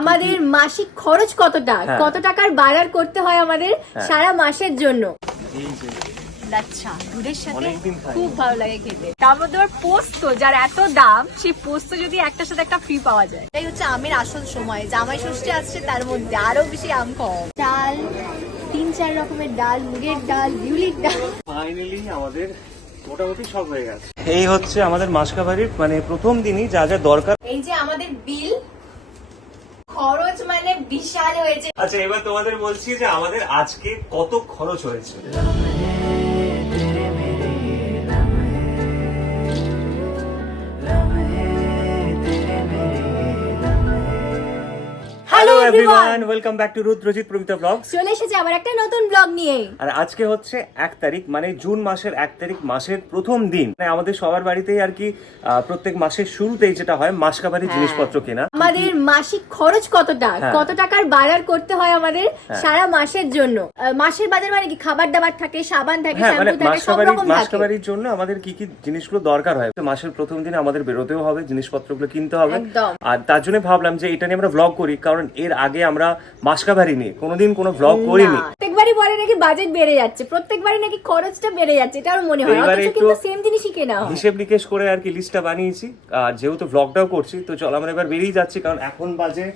আমাদের মাসিক খরচ কতটা? হ্যাঁ। কত টাকার বাজার করতে হয় আমাদের হ্যাঁ। সারা মাসের জন্য? এই দুধের সাথে খুব ভালো লাগে খেতে। পোস্ত যার এত দাম সেই পোস্ত যদি একটার সাথে একটা ফ্রি পাওয়া যায়। এটাই হচ্ছে আমের আসল সময়। জামাই ষষ্ঠী আসছে তার মধ্যে আরও বেশি আম কম। ডাল তিন চার রকমের ডাল মুগের ডাল বিউলির ডাল। ফাইনালি আমাদের মোটামুটি সব হয়ে গেছে। এই হচ্ছে আমাদের মাসকাবাড়ির মানে প্রথম দিনই যা যা দরকার। এই যে আমাদের বিল বিশাল হয়েছে। আচ্ছা এবার তোমাদের বলছি যে আমাদের আজকে কত খরচ হয়েছে? Everyone welcome back to Rudrajit Pramita blogs চলে এসেছে আবার একটা নতুন ব্লগ নিয়ে। আর আজকে হচ্ছে এক তারিখ মানে জুন মাসের এক তারিখ মাসের প্রথম দিন। মানে আমাদের সবার বাড়িতেই আর কি প্রত্যেক মাসের শুরুতেই যেটা হয় মাসকাবারির জিনিসপত্র কেনা। আমাদের মাসিক খরচ কতটা? হ্যাঁ। কত টাকার বাজার করতে হয় আমাদের সারা মাসের জন্য? মাসের বাজার মানে কি? খাবার দাবার থাকে সাবান থাকে হ্যাঁ মানে শ্যাম্পু থাকে সব রকম থাকে। মাসকাবারির জন্য আমাদের কি কি জিনিসগুলো দরকার হয়? মাসের প্রথম দিনে আমাদের বেরোতেও হবে জিনিসপত্রগুলো কিনতে হবে। আর তার জন্য ভাবলাম যে এটা নিয়ে আমরা ব্লগ করি কারণ এর আগে আমরা মাসকাভারি নিয়ে কোনোদিন কোনো ব্লগ করিনি। প্রত্যেকবারই বলে নাকি বাজেট বেড়ে যাচ্ছে প্রত্যেকবারই নাকি খরচটা বেড়ে যাচ্ছে এটা আর মনে হয়। না অথচ কিন্তু সেম জিনিসই কেনা হয়। হিসেব নিকেশ করে আর কি লিস্টটা বানিয়েছি। আর যেহেতু ব্লগটাও করছি তো চল আমরা এবার বেরিয়ে যাচ্ছি কারণ এখন বাজে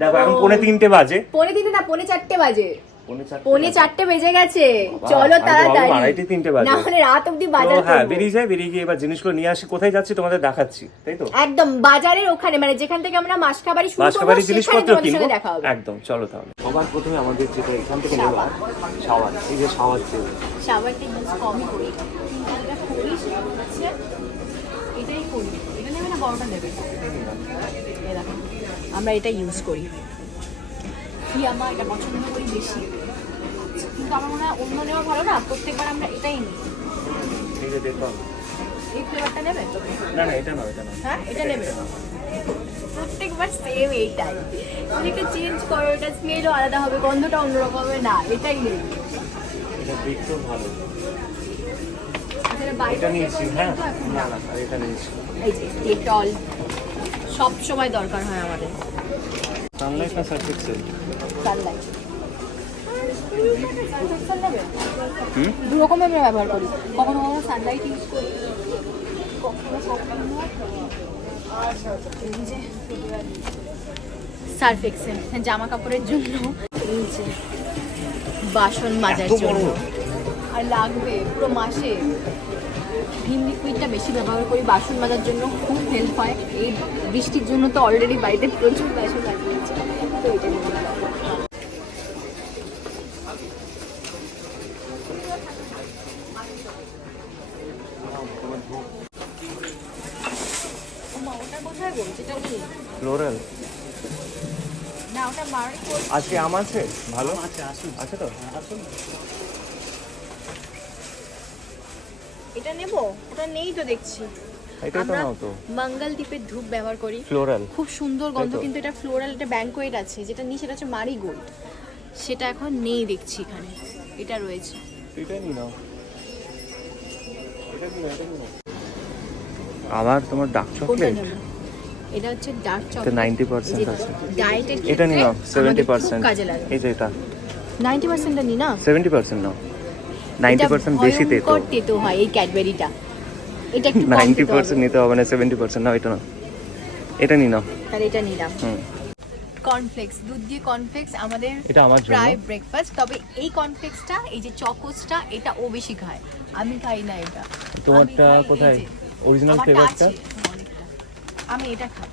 দেখো এখন পৌনে তিনটে বাজে। পৌনে তিনটে না পৌনে চারটে বাজে। পৌনে চারটে বাজে। গেছে। চলো তাড়াতাড়ি। আড়াইটে, তিনটে বাজে। না হলে রাত অব্দি তো বাজার হ্যাঁ বেরিয়ে যায় বেরিয়ে গিয়ে এবার জিনিসগুলো নিয়ে আসি। কোথায় যাচ্ছি তোমাদের দেখাচ্ছি তাই তো? একদম বাজারের ওখানে মানে যেখান থেকে আমরা মাস খাবারই শুরু মাসকাবারি জিনিসপত্র কিনবো? সঙ্গে দেখা হবে। একদম চলো তাহলে। সবার প্রথমে আমাদের যেটা এখান থেকে নেওয়া শাওয়ার এই যে শাওয়ার তেল। শাওয়ারটা ইউজ কমই করি। কিন্তু করি সেটা হচ্ছে এটাই করি। এটা নেবে না বড়টা নেবে আমরা এটা ইউজ করি। ফিয়ামা এটা পছন্দ করি বেশি। কিন্তু আমার মনে হয় অন্য নেওয়া ভালো না প্রত্যেকবার আমরা এটাই নিই। এই যে দেখো। এই ফ্লেভারটা নেবে? না না এটা না এটা না হ্যাঁ এটা নেবে। প্রত্যেকবার সেম এইটাই। চেঞ্জ করো এটা স্মেলও আলাদা হবে গন্ধটা অন্যরকম হবে না এটাই নেই এটা দেখতেও ভালো। এটা নিয়েছি হ্যাঁ? না না। এটা নিয়েছি। এই যে ডেটল সব সময় দরকার হয় আমাদের। সানলাইট না সার্ফেক্সেল সানলাইট দু রকমের আমরা ব্যবহার করি। কখনো কখনো সানলাইট ইউজ করি কখনো সার্ফ এক্সেল জামা কাপড়ের জন্য। বাসন মাজার জন্য। আর লাগবে পুরো মাসে। ভিম লিকুইডটা বেশি ব্যবহার করি বাসন মাজার জন্য খুব হেল্প হয়। এই বৃষ্টির জন্য তো অলরেডি বাড়িতে প্রচুর বাসন লাগিয়েছে ফ্লোরাল না, ওটা মারি। আজকে আম আছে? ভালো? আছে আসুন আছে তো? আসুন এটা নেব? ওটা নেই তো দেখছি। এটাই তো নাও তো মঙ্গল দ্বীপের ধূপ ব্যবহার করি। ফ্লোরাল। খুব সুন্দর গন্ধ কিন্তু এটা ফ্লোরাল এটা ব্যাঙ্কোয়েট আছে। যেটা নিই সেটা হচ্ছে মারি গোল্ড। সেটা এখন নেই দেখছি এখানে। এটা রয়েছে। এটা নাও। এটা আবার তোমার ডার্ক চকলেট এটা হচ্ছে ডার্ক চকলেট 90% আছে। ডায়েটের এটা নি নাও সেভেন্টি পার্সেন্ট কাজে লাগে। এই যে এটা। নাইনটি পার্সেন্টটা নি না? সেভেন্টি পার্সেন্ট নাও। নাইনটি পার্সেন্ট বেশি তেতো। তেতো হয় এই ক্যাডবেরিটা। এটা একটু কম নাইনটি তেতো পার্সেন্ট হবে। নিতে হবে না সেভেন্টি পার্সেন্ট নাও এটা নাও এটা নি নাও। তাহলে এটা নিলাম হুম। কর্নফ্লেক্স দুধ দিয়ে কর্নফ্লেক্স আমাদের এটা আমার জন্য। প্রায় ব্রেকফাস্ট তবে এই কর্নফ্লেক্সটা এই যে চকোসটা এটা ও বেশি খায়। আমি খাই না এটা। তোমারটা আমি কোথায়? এটা খাই।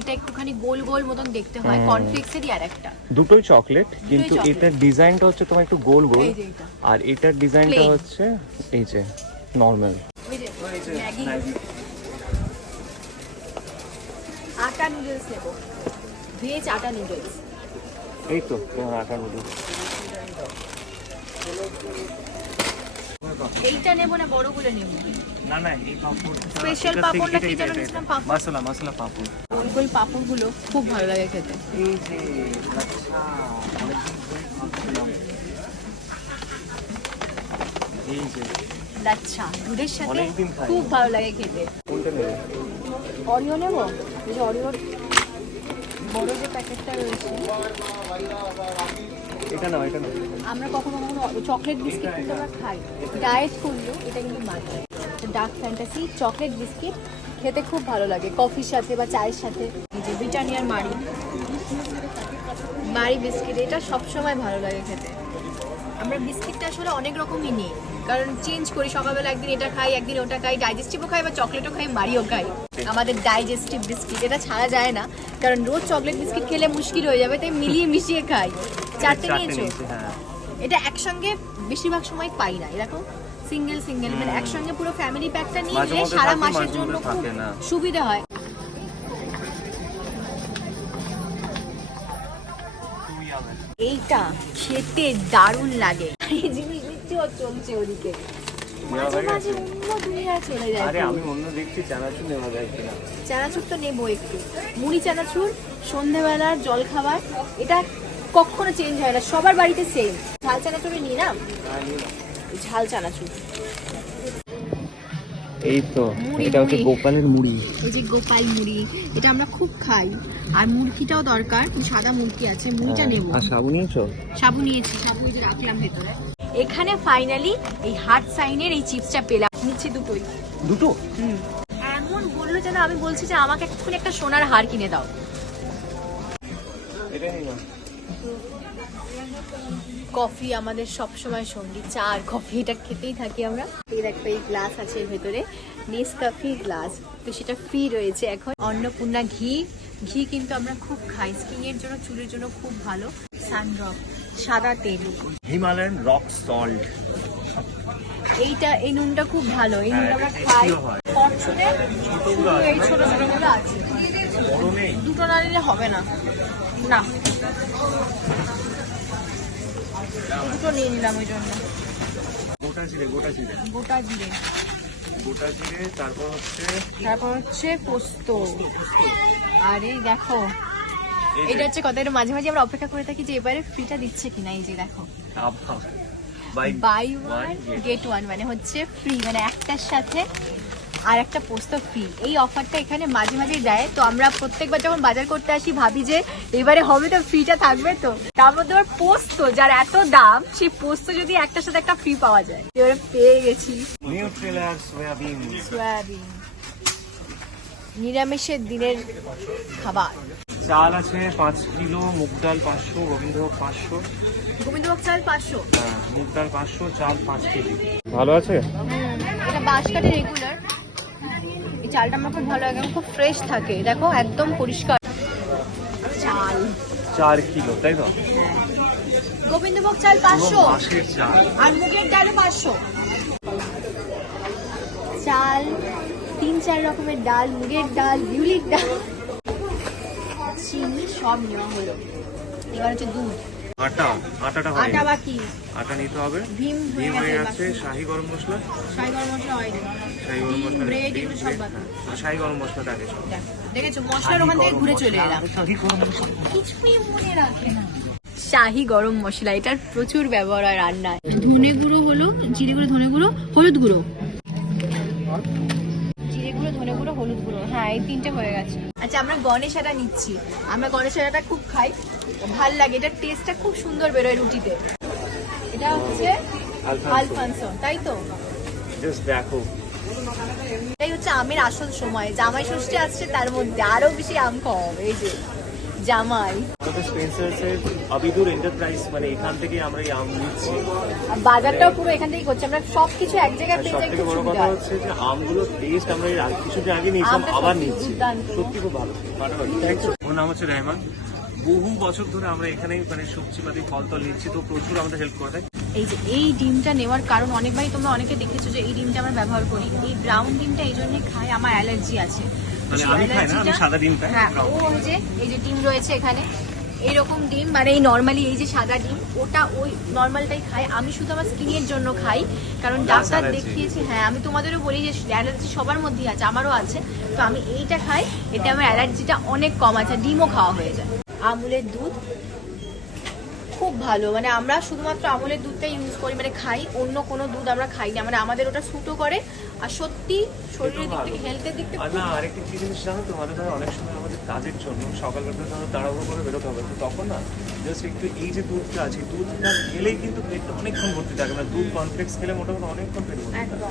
এটা একটুখানি গোল গোল মতন দেখতে হয় হুম। কর্নফ্লেক্সেরই আর একটা। দুটোই চকলেট কিন্তু এটার ডিজাইনটা হচ্ছে তোমার একটু গোল গোল। এই যে আর এটার ডিজাইনটা হচ্ছে এই যে নর্মাল ম্যাগি আটা নুডলস নেব। ভেজ আটা নুডলস এই তো তোমার আটা নুডলস এইটা নেব না বড়গুলো নেব। না না এই পাপড়। Special পাঁপড় না কি যেন নিয়েছিলাম পাঁপড়? মশলা মশলা পাপড়। গোল গোল পাঁপড়গুলো খুব ভালো লাগে খেতে। এই যে আচ্ছা। এই যে আচ্ছা দুধের সাথে খুব ভালো লাগে খেতে। অরিও নেব? যে অরিও বড় যে প্যাকেটটা রয়েছে। এটা এটা আমরা কখনো কখনো চকলেট বিস্কিট কিন্তু আমরা খাই। ডায়েট করলেও এটা কিন্তু মানি ডার্ক ফ্যান্টাসি চকলেট বিস্কিট খেতে খুব ভালো লাগে। কফির সাথে বা চায়ের সাথে। যে ব্রিটানিয়ার মারি মারি বিস্কিট এটা সবসময় ভালো লাগে খেতে। আমরা বিস্কিটটা আসলে অনেক রকমই নিই। কারণ চেঞ্জ করি সকালবেলা একদিন এটা খাই একদিন ওটা খাই ডাইজেস্টিভও খাই বা চকলেটও খাই মারিও খাই। আমাদের ডাইজেস্টিভ বিস্কিট এটা ছাড়া যায় না। কারণ রোজ চকলেট বিস্কিট খেলে মুশকিল হয়ে যাবে তাই মিলিয়ে মিশিয়ে খাই। চারটে নিয়েছো? হ্যাঁ। এটা একসঙ্গে বেশিরভাগ সময় পাই না এরকম সিঙ্গেল সিঙ্গেল মানে একসঙ্গে পুরো ফ্যামিলি প্যাকটা নিয়ে নিলে সারা মাসের জন্য খুব সুবিধা হয়। এইটা খেতে দারুণ লাগে। এই জিনিস চলছে ওদিকে। মাঝে মাঝে অন্য দুনিয়ায় চলে যায়। আরে আমি অন্য দেখছি চানাচুর নেওয়া যায় কিনা। চানাচুর তো নেব একটু। মুড়ি চানাচুর সন্ধেবেলার জল খাবার এটা কখনো চেঞ্জ হয় না সবার বাড়িতে সেম ঝাল চানাচুরে নিই না? ঝাল চানাচুর। এই তো এটা হচ্ছে গোপালের মুড়ি। এই যে গোপাল মুড়ি এটা আমরা খুব খাই। আর মুরগিটাও দরকার সাদা মুরগি আছে মুড়িটা নেব। আর সাবু নিয়েছো? সাবু নিয়েছি সাবু এই যে রাখলাম ভেতরে। এখানে ফাইনালি এই হার্ট সাইনের এই চিপসটা পেলাম। নিচ্ছি দুটোই। দুটো? হুম। এমন বলল যেন আমি বলছি যে আমাকে এক্ষুনি একটা সোনার হার কিনে দাও। কফি আমাদের সব সময় সঙ্গী। চা আর কফি এটা খেতেই থাকি আমরা। এই দেখো এই গ্লাস আছে এর ভেতরে। নেসকাফি গ্লাস তো সেটা ফ্রি রয়েছে এখন। অন্নপূর্ণা ঘি। ঘি কিন্তু আমরা খুব খাই। স্কিনের জন্য চুলের জন্য খুব ভালো। সানড্রপ সাদা তেল। Himalayan rock salt. এইটা এই নুনটা খুব ভালো। এই নুনটা আমরা খাই। ফরচুনে এই ছোট ছোটগুলো আছে। দুটো না নিলে হবে না। না। দুটো নিয়ে নিলাম ওই জন্য। গোটা জিরে গোটা জিরে। গোটা জিরে। গোটা জিরে তারপর হচ্ছে তারপর হচ্ছে পোস্ত। আর এই দেখো এটা হচ্ছে কথা এটা মাঝে মাঝে আমরা অপেক্ষা করে থাকি যে এবারে ফ্রিটা দিচ্ছে কিনা এই যে দেখো। বাই ওয়ান গেট ওয়ান মানে হচ্ছে ফ্রি মানে একটার সাথে আর একটা পোস্ত ফ্রি এই অফারটা এখানে মাঝে মাঝে দেয়। তো আমরা প্রত্যেকবার যখন বাজার করতে আসি ভাবি যে এবারে হবে তো ফ্রিটা থাকবে তো। তার মধ্যে আবার পোস্ত যার এত দাম সেই পোস্ত যদি একটার সাথে একটা ফ্রি পাওয়া যায়। এবারে পেয়ে গেছি। সয়াবিন নিরামিষের দিনের খাবার। চাল আছে পাঁচ কিলো মুগ ডাল পাঁচশো গোবিন্দভোগ পাঁচশো। গোবিন্দভোগ চাল পাঁচশো? হ্যাঁ মুগ ডাল পাঁচশো চাল পাঁচ কেজি। ভালো আছে? এটা বাঁশকাঠি রেগুলার এই চালটা আমার খুব ভালো লাগে খুব ফ্রেশ থাকে। দেখো একদম পরিষ্কার। চাল। চার কিলো তাই তো? গোবিন্দভোগ চাল পাঁচশো। চাল। আর মুগের ডালও পাঁচশো। চাল তিন চার রকমের ডাল মুগের ডাল বিউলির ডাল। চিনি সব নেওয়া হলো। এবার হচ্ছে দুধ। আটা আটাটা হয় আটা বাকি। আটা নিতে হবে। ভীম হয়ে শাহি গরম মশলা। শাহি গরম মশলা শাহি গরম মশলা bread, এগুলো সব বাকি। হ্যাঁ। শাহি গরম মশলাটা আগে সব। দেখেছ? মশলার ওখান থেকে ঘুরে চলে এলাম। শাহি গরম মশলা। কিছুই মনে রাখে না। শাহি গরম মশলা এটার প্রচুর ব্যবহার হয় রান্নায়। ধনে গুঁড়ো হলো জিরে গুঁড়ো ধনে গুঁড়ো হলুদ গুঁড়ো। হ্যাঁ এই তিনটে হয়ে গেছে। আচ্ছা আমরা গণেশাটা নিচ্ছি। আমরা গণেশাটা খুব খাই। ভালো লাগে। এটার টেস্টটা খুব সুন্দর বেরোয় রুটিতে। এটা হচ্ছে আলফানসো। তাই তো? দেখো। এটাই হচ্ছে আমের আসল সময়। জামাই ষষ্ঠী আসছে তার মধ্যে। আরও বেশি আম কম হবে এই যে। জামাই। আমাদের স্পেন্সার্সের আবিদুর এন্টারপ্রাইজ মানে এখান থেকে আমরা এই আম নিচ্ছি। বাজারটাও পুরো এখান থেকেই করছে। আমরা সবকিছু এক জায়গায় পেয়ে যাই বড় কথা হচ্ছে যে আমগুলোর টেস্ট আমরা এর আগে কিছুদিন আগে নিয়েছিলাম আবার নিচ্ছি। সত্যি খুব ভালো। ফাটাফাটি ওর নাম হচ্ছে রেহমান। বহু বছর ধরে আমরা এখানেই মানে সবজিপাতি ফল তল নিচ্ছি তো প্রচুর আমাদের হেল্প করে দেয় এই যে এই ডিমটা নেওয়ার কারণ অনেকবারই তোমরা অনেকে দেখেছ যে এই ডিমটা আমরা ব্যবহার করি। এই ব্রাউন ডিমটা এই জন্যই খাই আমার অ্যালার্জি আছে। মানে হ্যাঁ। ও ওই যে এই যে ডিম রয়েছে এখানে এইরকম ডিম মানে এই নর্মালি এই যে সাদা ডিম ওটা ওই নর্মালটাই খাই। আমি শুধু আমার স্কিনের জন্য খাই কারণ ডাক্তার দেখিয়েছি হ্যাঁ আমি তোমাদেরও বলি যে অ্যালার্জি সবার মধ্যেই আছে আমারও আছে তো আমি এইটা খাই এতে আমার অ্যালার্জিটা অনেক কম আছে ডিমও খাওয়া হয়ে যায়। আমুলের দুধ খুব ভালো। মানে আমরা শুধুমাত্র আমলের দুধটাই ইউজ করি মানে খাই অন্য কোনো দুধ আমরা খাই না মানে আমাদের ওটা স্যুটও করে। আর সত্যি শরীরের দিক থেকে হেলথের দিক থেকে আর না আরেকটা কি জিনিস জানো তো আমাদের ধরো অনেক সময় আমাদের কাজের জন্য সকালবেলা ধরো তাড়াহুড়ো করে বেরোতে হবে। তো তখন না জাস্ট একটু এই যে দুধটা আছে দুধটা খেলেই কিন্তু পেটটা অনেকক্ষণ ভর্তি থাকে। না দুধ কমপ্লেক্স খেলে মোটামুটি অনেকক্ষণ পেট ভর্তি থাকে।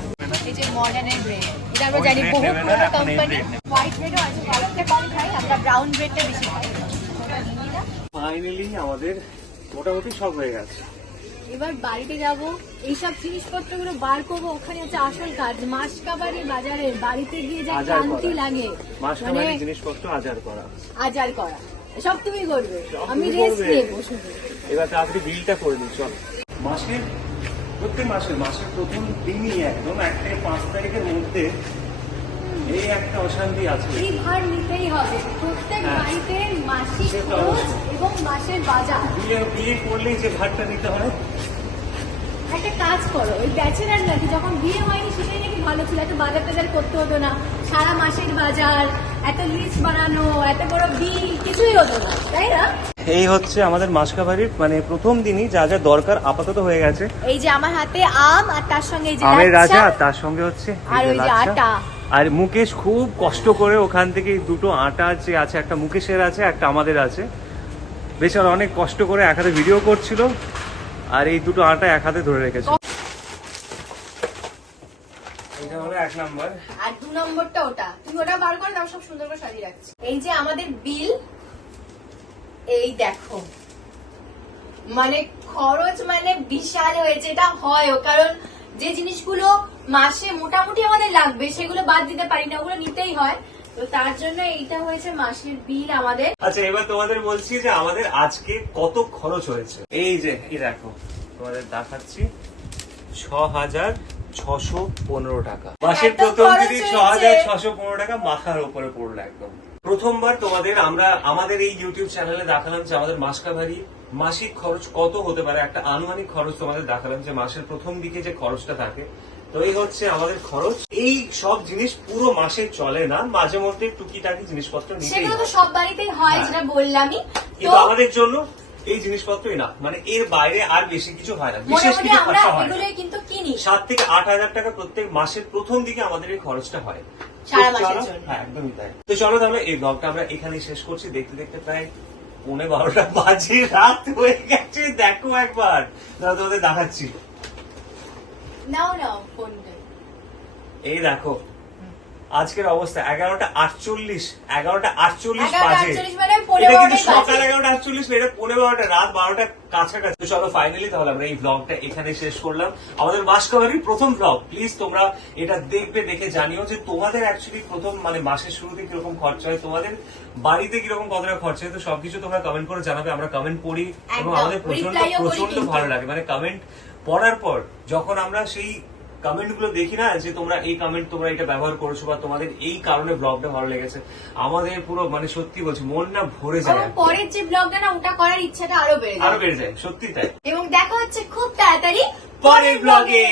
এই যে মডার্নের ব্রেড এটা আমরা জানি বহু নেবে না, এখন এই কোম্পানি হোয়াইট ব্রেডও আছে হোয়াইটটা কম খাই আমরা ব্রাউন ব্রেডটা বেশি খাই। ফাইনালি আমাদের মোটামুটি সব হয়ে গেছে। এবার বাড়িতে যাব। এইসব জিনিসপত্রগুলো বার করব। ওখানে হচ্ছে আসল কাজ। মাসকাবারি বাজারে বাড়িতে গিয়ে যা ক্লান্তি। লাগে মাসকাবারি মানে জিনিসপত্র আজার করা। আজার করা। সব তুমি করবে। আমি রেস্ট। নেব এবার তাড়াতাড়ি বিলটা করে দিই চল। মাসের প্রত্যেক মাসের মাসের প্রথম দিনই একদম এক থেকে পাঁচ তারিখের মধ্যে এই একটা অশান্তি আছে। এই ভার নিতেই হবে। প্রত্যেক হ্যাঁ। বাড়িতে মাসিক খরচ এবং মাসের বাজার। বিয়ে বিয়ে করলেই যে ভাতটা নিতে হয়। একটা কাজ করো ওই ব্যাচেলার নাকি যখন বিয়ে হয়নি সেটাই নাকি ভালো ছিল। এত বাজার টাজার করতে হতো না। সারা মাসের বাজার এত লিস্ট বানানো এত বড় বিল কিছুই হতো না। তাই না? এই হচ্ছে আমাদের মাসকাবাড়ির মানে প্রথম দিনই যা যা দরকার আপাতত হয়ে গেছে। এই যে আমার হাতে আম আর তার সঙ্গে এই যে আমের রাজা তার সঙ্গে হচ্ছে আর ওই যে আটা। আর মুকেশ খুব কষ্ট করে ওখান থেকে দুটো আটা যে আছে, একটা মুকেশের আছে, একটা আমাদের আছে। বেচারা অনেক কষ্ট করে এক ভিডিও করছিল আর এই দুটো আটা এক হাতে ধরে রেখেছে। এটা হলো এক নাম্বার। আর দু নম্বরটা ওটা। তুমি ওটা বার করে দাও সব সুন্দর করে সাজিয়ে রাখছি। এই যে আমাদের বিল, এই দেখো। মানে খরচ মানে বিশাল হয়েছে, এটা হয়ও কারণ যে জিনিসগুলো মাসে মোটামুটি আমাদের লাগবে সেগুলো বাদ দিতে পারি না ওগুলো নিতেই হয়। তো তার জন্য এইটা হয়েছে মাসের বিল আমাদের। আচ্ছা এবার তোমাদের বলছি যে আমাদের আজকে কত খরচ হয়েছে? এই যে এই দেখো তোমাদের দেখাচ্ছি ছ হাজার ছশো পনেরো টাকা। মাসের প্রথম দিনই ছ হাজার ছশো পনেরো টাকা মাথার উপরে পড়ল একদম। প্রথমবার তোমাদের আমরা আমাদের এই ইউটিউব চ্যানেলে দেখালাম যে আমাদের মাসকাভারি মাসিক খরচ কত হতে পারে? একটা আনুমানিক খরচ তোমাদের দেখালাম যে মাসের প্রথম দিকে যে খরচটা থাকে। তো এই হচ্ছে আমাদের খরচ। এই সব জিনিস পুরো মাসে চলে না মাঝে মধ্যে টুকিটাকি জিনিসপত্র নিতেই সেগুলো তো। সব বাড়িতেই হয় হ্যাঁ। যেটা বললামই। তো কিন্তু আমাদের জন্য এই জিনিসপত্রই না। মানে এর বাইরে আর বেশি কিছু হয় না। বিশেষ কিছু খরচা হয় না। কিন্তু কিনি। সাত থেকে আট হাজার টাকা প্রত্যেক মাসের প্রথম দিকে আমাদের এই খরচটা হয়। সারা মাসের জন্য। হ্যাঁ একদমই তাই। তো চলো তাহলে এই ব্লগটা আমরা এখানেই শেষ করছি। দেখতে দেখতে প্রায় পৌনে বারোটা বাজে রাত হয়ে গেছে দেখো একবার। দাদা তোমাদের দেখাচ্ছি। নাও নাও ফোনটা এই দেখো আজকের অবস্থা এগারোটা আটচল্লিশ এগারোটা আটচল্লিশ বাজে। মানে এটা কিন্তু সকাল এগারোটা আটচল্লিশ এটা পনেরো বারোটা রাত বারোটা কাছাকাছি। চলো ফাইনালি তাহলে আমরা এই ব্লগটা এখানে শেষ করলাম। আমাদের মাস কভারির প্রথম ব্লগ প্লিজ তোমরা এটা দেখবে দেখে জানিও যে তোমাদের অ্যাকচুয়ালি প্রথম মানে মাসের শুরুতে কীরকম খরচা হয় তোমাদের বাড়িতে কীরকম কতটা খরচা হয় তো সবকিছু তোমরা কমেন্ট করে জানাবে। আমরা কমেন্ট পড়ি এবং আমাদের প্রচণ্ড প্রচণ্ড ভালো লাগে। মানে কমেন্ট পড়ার পর যখন আমরা সেই কমেন্টগুলো দেখি না যে তোমরা এই কমেন্ট তোমরা এটা ব্যবহার করেছ বা তোমাদের এই কারণে ব্লগটা ভালো লেগেছে। আমাদের পুরো মানে সত্যি বলছি মন না ভরে যায় পরের যে ব্লগটা না ওটা করার ইচ্ছাটা আরও বেড়ে যায়। আরও বেড়ে যায় সত্যি তাই। এবং দেখা হচ্ছে খুব তাড়াতাড়ি পরের ব্লগে